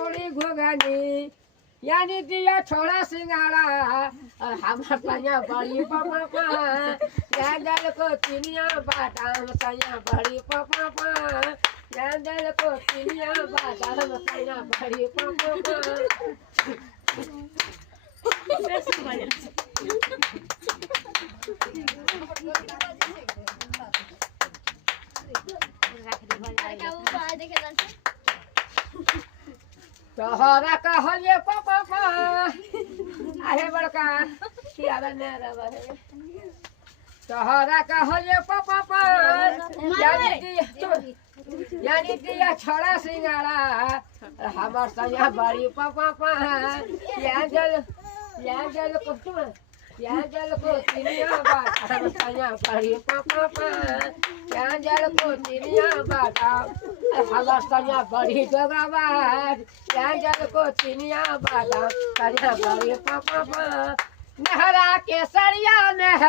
थोड़ी घुगनी यानी दिया थोड़ा सिंगारा और हमार सैया बड़ी पापा या जल को चिनिया बादाम सैया बड़ी पापा या जल को चिनिया बादाम सैया बड़ी पापा तोहरा कहलिए पापा अरे बड़का क्या बने रहा है तोहरा कहलिए पापा यानी दिया छोड़ा सिंगारा हमार सैया बड़ी पापा या जल को चिनिया बादाम सैया बड़ी पापा या जल को चिनिया बादाम हमार सैया बड़ी जोगाबाद या जल को चिनिया बादाम सैया बड़ी पापा नहरा के सरिया में है